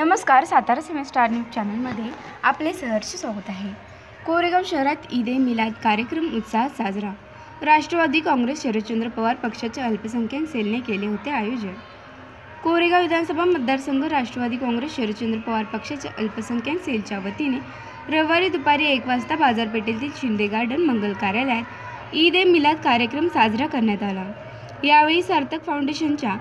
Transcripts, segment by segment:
नमस्कार, Satara semester news चॅनलमध्ये आपले सहर्ष स्वागत आहे। कोरेगाव शहरात ईद-ए मिलाद कार्यक्रम उत्साहात साजरा। राष्ट्रवादी काँग्रेस शरदचंद्र पवार पक्षाच्या अल्पसंख्याक सेलने केले होते आयोजन। कोरेगाव विधानसभा मतदारसंघ राष्ट्रवादी काँग्रेस शरदचंद्र पवार पक्षाच्या अल्पसंख्याक सेलच्या वतीने रविवारी दुपारी 1 वाजता बाजारपेठेतील शिंदे गार्डन मंगल कार्यालयात ईद-ए मिलाद कार्यक्रम साजरा करण्यात आला। यावेळी सार्थक फाउंडेशनच्या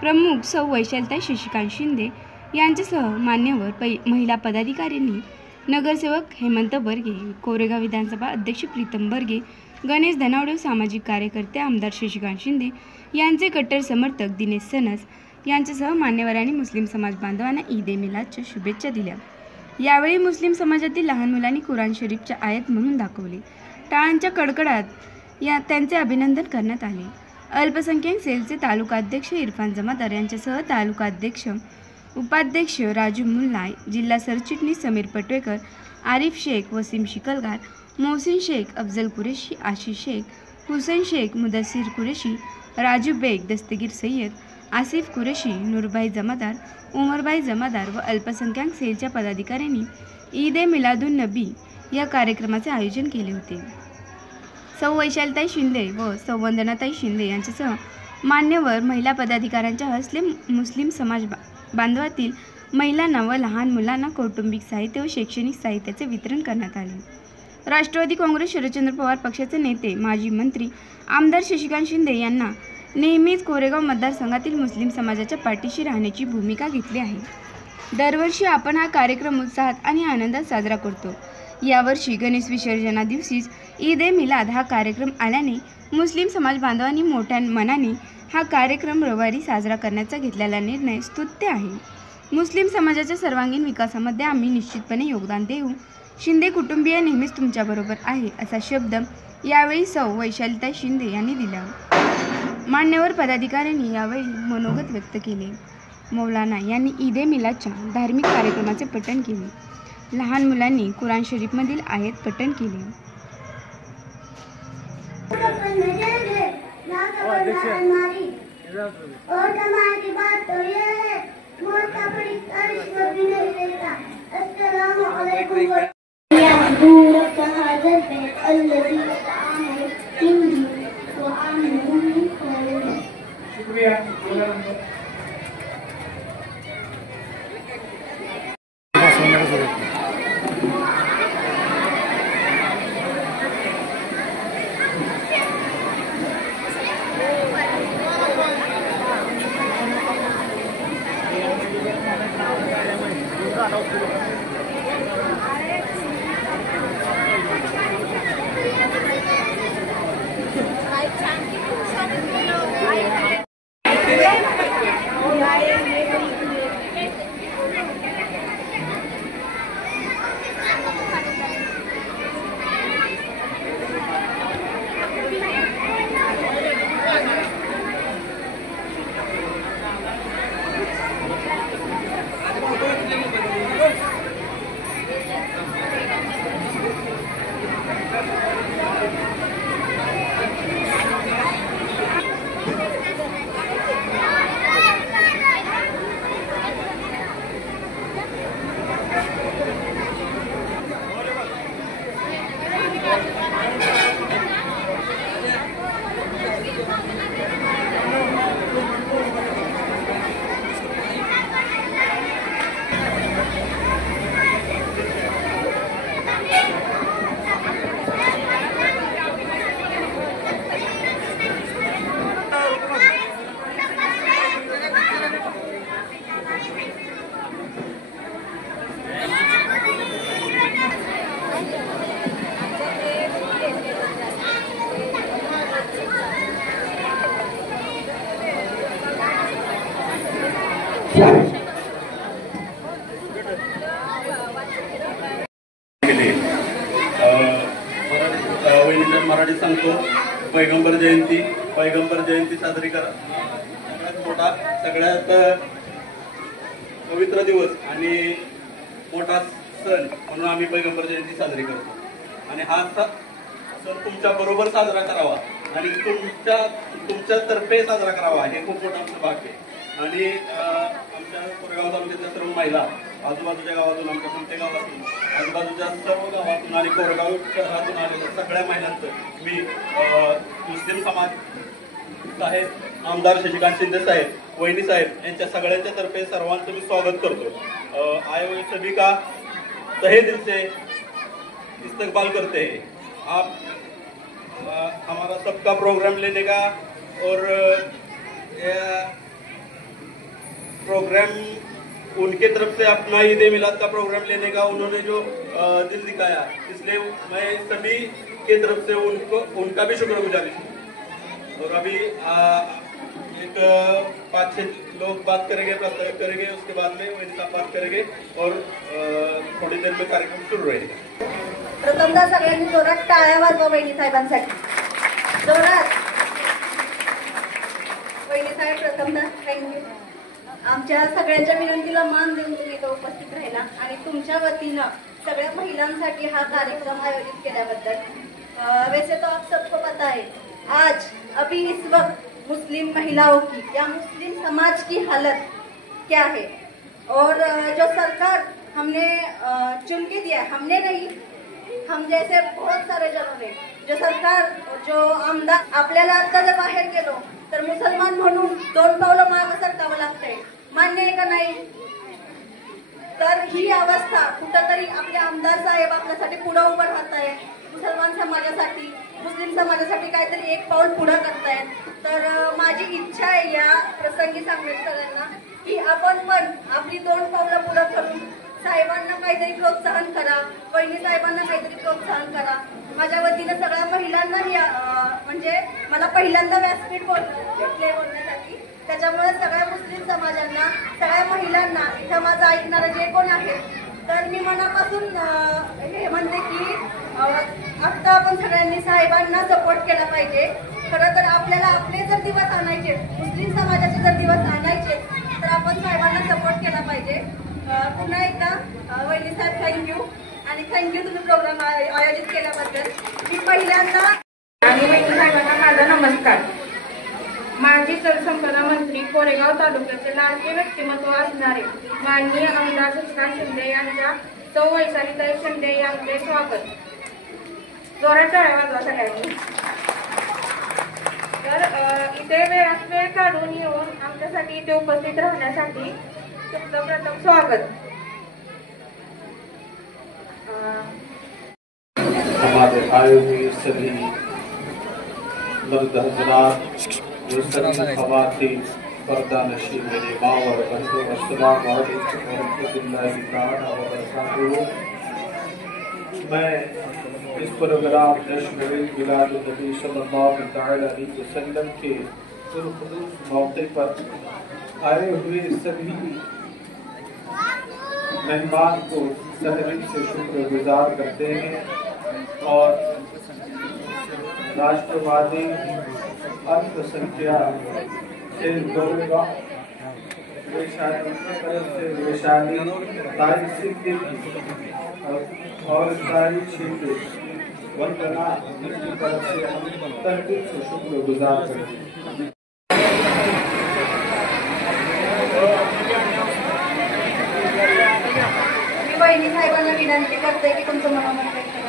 प्रमुख सौ वैशालताई शशिकांत शिंदे यांच्यासह मान्यवर महिला पदाधिकाऱ्यांनी, नगरसेवक हेमंत बर्गे, कोरेगाव विधानसभा अध्यक्ष प्रीतम बर्गे, गणेश धनावडे, सामाजिक कार्यकर्ते आमदार शशिकांत शिंदे यांचे कट्टर समर्थक दिनेश सनस यांच्यासह मान्यवरांनी मुस्लिम समाज बांधवांना ईद-ए मिलादच्या शुभेच्छा दिल्या। यावेळी मुस्लिम समाजातील लहान मुलांनी कुराण शरीफच्या आयत म्हणून दाखवले। टाळ्यांच्या कडकडाट त्यांचे अभिनंदन करण्यात आले। अल्पसंख्याक सेलचे तालुकाध्यक्ष इरफान जमादार यांच्यासह तालुकाध्यक्ष, उपाध्यक्ष राजू मुल्ला, जिल्हा सरचिटणीस समीर पटवेकर, आरिफ शेख, वसीम शिकलगार, मोहसिन शेख, अफजल कुरेशी, आशिष शेख, हुसैन शेख, मुदस्सिर कुरेशी, राजू बेग, दस्तगीर सय्यद, आसिफ कुरेशी, नूरभाई जमादार, उमरभाई जमादार व अल्पसंख्याक सेलच्या पदाधिकाऱ्यांनी ईद-ए मिलादुन नबी या कार्यक्रमाचे आयोजन केले होते। सौ वैशालताई शिंदे व सौ वंदनाताई शिंदे यांच्यासह मान्यवर महिला पदाधिकाऱ्यांच्या हस्ते मुस्लिम समाज बांधवातील महिलांना व लहान मुलांना कौटुंबिक साहित्य व शैक्षणिक साहित्याचे वितरण करण्यात आले। राष्ट्रवादी काँग्रेस शरदचंद्र पवार पक्षाचे नेते, माजी मंत्री आमदार शशिकांत शिंदे यांना नेहमीच कोरेगाव मतदारसंघातील मुस्लिम समाजाच्या पाठीशी राहण्याची भूमिका घेतली आहे। दरवर्षी आपण हा कार्यक्रम उत्साहात आणि आनंदात साजरा करतो। यावर्षी गणेश विसर्जनादिवशीच ईद-ए मिलाद हा कार्यक्रम आल्याने मुस्लिम समाज बांधवांनी मोठ्या मनाने हा कार्यक्रम रविवारी साजरा करण्याचा घेतलेला निर्णय स्तुत्य आहे। मुस्लिम समाजाच्या सर्वांगीण विकासामध्ये आम्ही निश्चितपणे योगदान देऊ। शिंदे कुटुंबीय नेहमीच तुमच्याबरोबर आहे, असा शब्द यावेळी सौ वैशालताई शिंदे यांनी दिला। मान्यवर पदाधिकाऱ्यांनी यावेळी मनोगत व्यक्त केले। मौलाना यांनी ईद-ए मिलादच्या धार्मिक कार्यक्रमाचे पठण केले। लहान मुलांनी कुराण शरीफमधील आयत पठण केले। और हमारी बात तो ये है, मौत का बड़ी तारीफ कभी नहीं लेता। अस्सलामु अलैकुम व हाज़र पे अल्लज़ी आमन हिंदी व आमन। शुक्रिया। मराठी सांगतो, पैगंबर जयंती साजरी करा। सगळ्यात मोठा, सगळ्यात पवित्र दिवस आणि मोठा सण म्हणून आम्ही पैगंबर जयंती साजरी करतो आणि हा सण तुमच्या बरोबर साजरा करावा आणि तुमच्या तर्फे साजरा करावा, हे खूप मोठं आमचं भाग्य आहे। आणि आमच्या कोरेगाव तालुक्यातल्या सर्व महिला आजूबाजूच्या गावातून आमच्या कोणत्या गावातून आजूबाजूच्या सर्व गावातून आणि कोरेगाव शहरातून आलेल्या सगळ्या महिलांचं मी मुस्लिम समाज साहेब आमदार शशिकांत शिंदे साहेब वहिनी साहेब यांच्या सगळ्यांच्या तर्फे सर्वांचं मी स्वागत करतो। आए हुए सभी का तहे दिल से इस्तकबाल करते हैं। आप हमारा सबका प्रोग्राम लेने का और प्रोग्राम उनके तरफ से अपना ईद ए मिलाद का प्रोग्राम लेने का उन्होंने जो दिल दिखाया, इसलिए मैं सभी के तरफ से उनका भी शुक्रगुजार हूँ। और अभी एक 5-6 लोग बात करेंगे, प्रस्तावित करेंगे, उसके बाद में वही साहब बात करेंगे और थोड़ी देर में कार्यक्रम सुरू रहेगा। प्रथमतः सगळ्यांनी जोरात टाळ्या वाजवा वहिनी साहेबांसाठी, जोरात। वहिनी साहेब प्रथमतः थँक्यू। आमच्या सगळ्यांच्या विनंतीला मान देऊन तुम्ही इथं उपस्थित राहिला आणि तुमच्या वतीनं सगळ्या महिलांसाठी हा कार्यक्रम आयोजित केल्याबद्दल। वैसे तो आप सबको पता है आज अभी इस वक्त मुस्लिम महिलाओं की या मुस्लिम समाज की हालत क्या है, और जो सरकार हमने चुन के दिया है, हमने नहीं, हम जैसे बहुत सारे जनों ने, जो सरकार जो आमदार, आपल्याला आता जर बाहेर गेलो तर मुसलमान म्हणून 2 पावलं मागं सरकावं लागतंय, मान्य आहे का नाही? तर ही अवस्था कुठंतरी आपले आमदार साहेब आपल्यासाठी पुढं उभं राहताय, मुसलमान समाजासाठी मुस्लिम समाजासाठी काहीतरी एक पाऊल पुढं करतायत। तर माझी इच्छा आहे या प्रसंगी सांगण्याची सगळ्यांना की आपण पण आपली 2 पावलं पुढं करून साहेबांना काहीतरी प्रोत्साहन करा, वहिनी साहेबांना काहीतरी प्रोत्साहन करा। माझ्या वतीनं सगळ्या महिलांनाही म्हणजे मला पहिल्यांदा व्यासपीठ भेटले बोलण्यासाठी, त्याच्यामुळे सगळ्या मुस्लिम समाजांना, सगळ्या महिलांना, इथं माझं ऐकणारं जे कोण आहे, तर मी मनापासून हे म्हणते की आता आपण सगळ्यांनी साहेबांना सपोर्ट केला पाहिजे। खरं तर आपल्याला आपले जर दिवस आणायचे, मुस्लिम समाजाचे जर दिवस आणायचे, तर आपण साहेबांना सपोर्ट केला पाहिजे। पुन्हा एकदा वहिनी साहेब थँक्यू, आणि थँक्यू तुम्ही प्रोग्राम आयोजित केल्याबद्दल। मी पहिल्यांदा आणि वहिनी साहेबांना माझा नमस्कार। माजी जलसंपदा मंत्री, कोरेगाव तालुक्याचे लाडके व्यक्तिमत्व असणारे माननीय आमदार शशिकांत शिंदे यांच्या सौ वैशालीताई शिंदे यांचे स्वागत। जोरात टाळ्या वाजवा सगळ्यांनी। तर इथे वेळात वेळ काढून येऊन आमच्यासाठी इथे उपस्थित राहण्यासाठी तुमचं प्रथम स्वागत। हमारे आए हुए सभी मर्द हजरात, जो सभी खवातीन, पर्दा नशी मेरे माँ और बहनों, अस्सलाम वालेकुम व रहमतुल्लाहि ताला व बरकातुहू। मैं इस प्रोग्राम जश्न मिलाद नबी सल्लल्लाहु तआला अलैहि वसल्लम के पुरखुसूस मौके पर आए हुए सभी मेहमान को तहे से शुक्रगुजार करते हैं और राष्ट्रवादी अल्पसंख्यक से कोरेगांव वैशाली ताई सिद्दीकी और ताई शिंदे वंदना की तरफ से हम तहे दिल से शुक्रगुजार करते हैं। मी वहिनी साहेबांना विनंती करते की तुमचं मनोमन व्यक्त करा।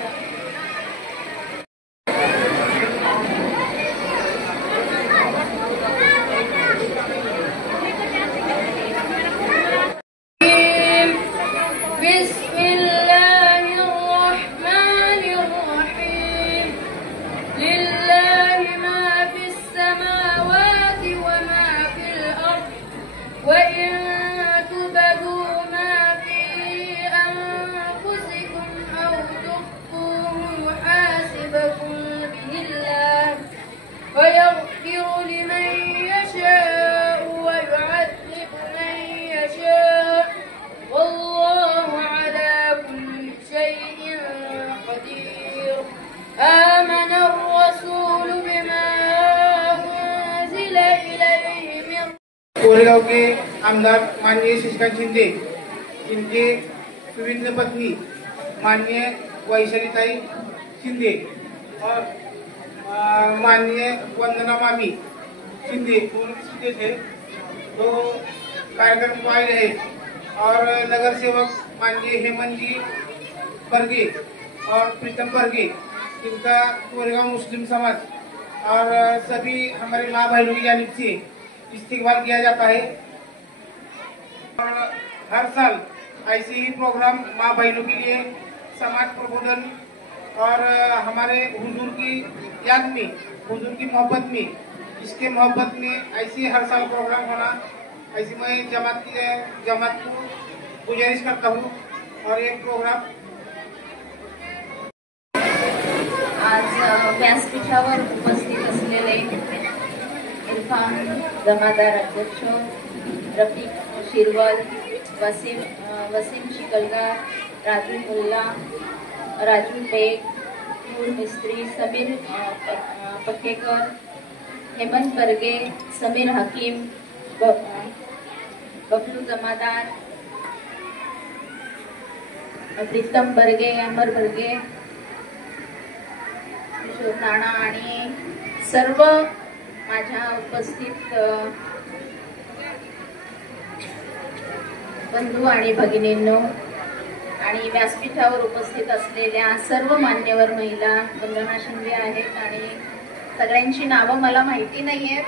कोरेगाव के आमदार माननीय शशिकांत शिंदे, इनके सुविद्य पत्नी माननीय वैशालीताई शिंदे और माननीय वंदना मामी शिंदे, दोनों शिंदे थे, दो कार्यक्रम को आए रहे और नगर सेवक माननीय हेमंत जी बर्गे और प्रीतम बर्गे, इनका कोरेगांव मुस्लिम समाज और सभी हमारे माँ बहनों की जानिब से इस्तेकबाल किया जाता है। और हर साल ऐसे ही प्रोग्राम माँ बहनों के लिए समाज प्रबोधन और हमारे हुजूर की याद में, हुजूर की मोहब्बत में, इसके मोहब्बत में ऐसे हर साल प्रोग्राम होना, ऐसे मैं जमात को गुजारिश करता हूँ। और एक प्रोग्राम आज व्यासपीठावर उपस्थित असलेले इरफान जमादार अध्यक्ष, रफिक शिरवल, वसीम शिकलगार, राजू मुल्ला, राजू बेग, नूर मिस्त्री, समीर पक्केकर, हेमंत बर्गे, समीर हकीम, बबलू जमादार, प्रीतम बर्गे, अमर बर्गे, किशोर नाना आणि सर्व माझ्या उपस्थित बंधू आणि भगिनींनो आणि व्यासपीठावर उपस्थित असलेल्या सर्व मान्यवर महिला, वंदना शिंदे आहेत आणि सगळ्यांची नावं मला माहिती नाही आहेत,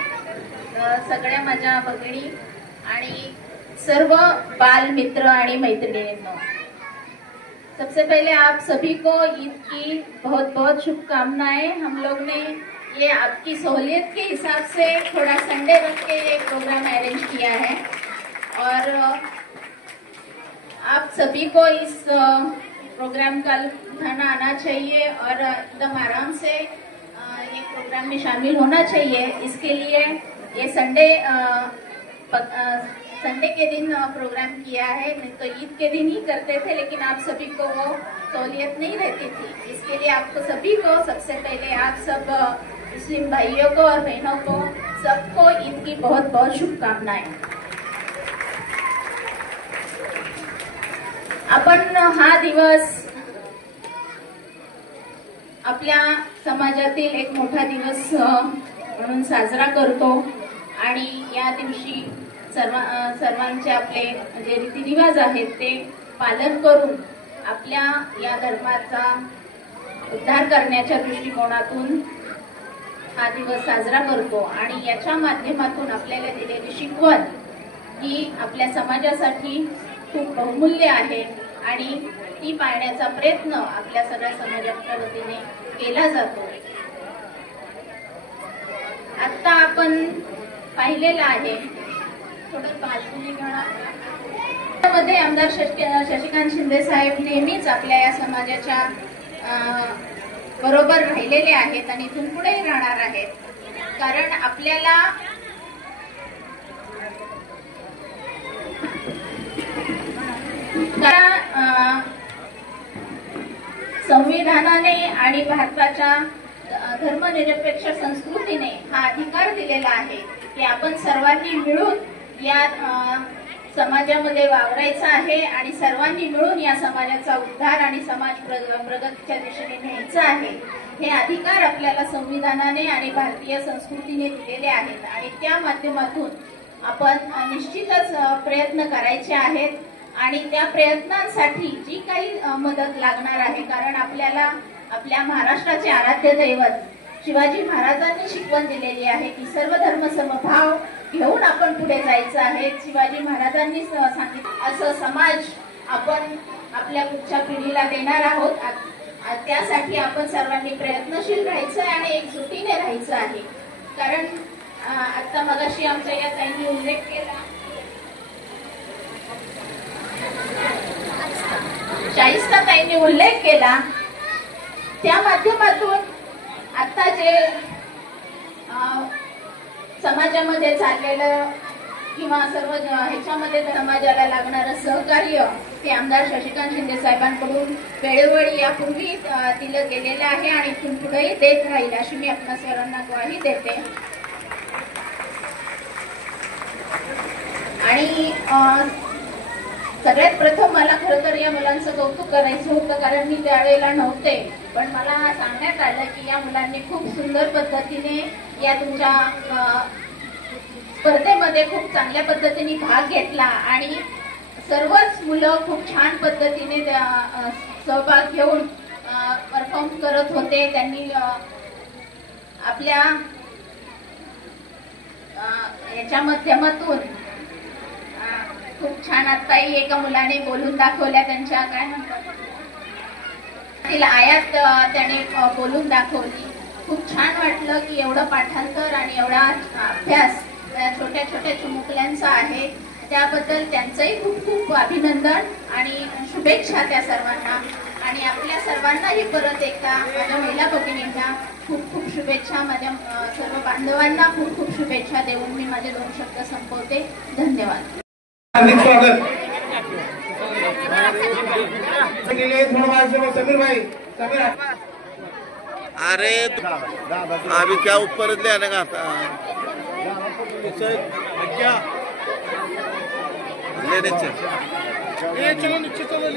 सगळ्या माझ्या भगिनी आणि सर्व बाल मित्र आणि मैत्रिणींनो, सबसे पहले आप सभी को ईद की बहुत बहुत शुभकामनाएं। हम लोग ने ये आपकी सहूलियत के हिसाब से थोड़ा संडे रख के ये प्रोग्राम अरेंज किया है और आप सभी को इस प्रोग्राम का लुत्फ उठाना आना चाहिए और एकदम आराम से ये प्रोग्राम में शामिल होना चाहिए। इसके लिए ये संडे के दिन प्रोग्राम किया है, नहीं तो ईद के दिन ही करते थे, लेकिन आप सभी को वो सहूलियत नहीं रहती थी। इसके लिए आपको सभी को, सबसे पहले आप सब मुस्लिम भाइयों को और बहनों को सबको ईद की बहुत बहुत शुभकामनाएं। आपण हा दिवस आपल्या समाजातील एक मोठा दिवस म्हणून साजरा करतो आणि या दिवशी सर्वांचे आपले जे रीतिरिवाज आहेत ते पालन करून आपल्या या धर्माचा उद्धार करण्याच्या दृष्टिकोनातून हा दिवस साजरा करतो आणि याच्या माध्यमातून आपल्याला दिलेली शिकवण ही आपल्या समाजासाठी खूप बहुमूल्य आहे आणि ती पाळण्याचा प्रयत्न आपल्या सगळ्या समाजाच्या वतीने केला जातो। आता आपण पाहिलेलं आहे, थोडं बाजूने घेणार मध्ये आमदार शशिकांत शिंदे साहेब नेहमीच आपल्या या समाजाच्या बरोबर राहिलेले आहेत आणि इथून पुढेही राहणार आहेत, कारण आपल्याला संविधानाने आणि भारताच्या धर्मनिरपेक्ष संस्कृतीने हा अधिकार दिलेला आहे की आपण सर्वांनी मिळून या समाजामध्ये वावरायचं आहे आणि सर्वांनी मिळून या समाजाचा उद्धार आणि समाज प्रगतीच्या दिशेने न्यायचा आहे। हे अधिकार आपल्याला संविधानाने आणि भारतीय संस्कृतीने दिलेले आहेत आणि त्या माध्यमातून आपण निश्चितच प्रयत्न करायचे आहेत आणि त्या प्रयत्नांसाठी जी काही मदत लागणार आहे, कारण आपल्याला आपल्या महाराष्ट्राचे आराध्य दैवत शिवाजी महाराजांनी शिकवण दिलेली आहे की सर्व धर्म समभाव घेऊन आपण पुढे जायचं आहे। शिवाजी महाराजांनी सांगितलं असं समाज आपण आपल्या पुढच्या पिढीला देणार आहोत। त्यासाठी आपण सर्वांनी प्रयत्नशील राहायचं आहे आणि एकजुटीने राहायचं आहे, कारण आता मगाशी आमच्या या ताईंनी उल्लेख केला, शाहिस्ता ताईंनी उल्लेख केला, त्या माध्यमातून आता जे समाजामध्ये चाललेलं किंवा सर्व ह्याच्यामध्ये समाजाला लागणारं सहकार्य ते आमदार शशिकांत शिंदे साहेबांकडून वेळोवेळी यापूर्वी दिलं गेलेलं आहे आणि इथून पुढेही देत राहील अशी मी आपल्या सर्वांना ग्वाही देते। आणि सगळ्यात प्रथम मला खरं तर या मुलांचं कौतुक करायचं होतं, कारण मी त्यावेळेला नव्हते, पण मला सांगण्यात आलं की या मुलांनी खूप सुंदर पद्धतीने या तुमच्या स्पर्धेमध्ये खूप चांगल्या पद्धतीने भाग घेतला आणि सर्वच मुलं खूप छान पद्धतीने सहभाग घेऊन परफॉर्म करत होते. त्यांनी आपल्या याच्या माध्यमातून खूप छान आताही एका मुलाने बोलून दाखवल्या. त्यांच्या काय म्हणतात तिला आयात त्याने बोलून दाखवली. खूप छान वाटलं की एवढं पाठांतर आणि एवढा अभ्यास छोट्या छोट्या चिमुकल्यांचा आहे. त्याबद्दल त्यांचंही खूप खूप अभिनंदन आणि शुभेच्छा त्या सर्वांना. आणि आपल्या सर्वांनाही परत एकदा माझ्या महिला भगिनींना खूप खूप शुभेच्छा. माझ्या सर्व बांधवांना खूप खूप शुभेच्छा देऊन मी माझे 2 शब्द संपवते. धन्यवाद. हार्दिक स्वागत. समीर भाई समीर अरे अभी क्या ऊपर लेने का था लेने चलो नीचे चलो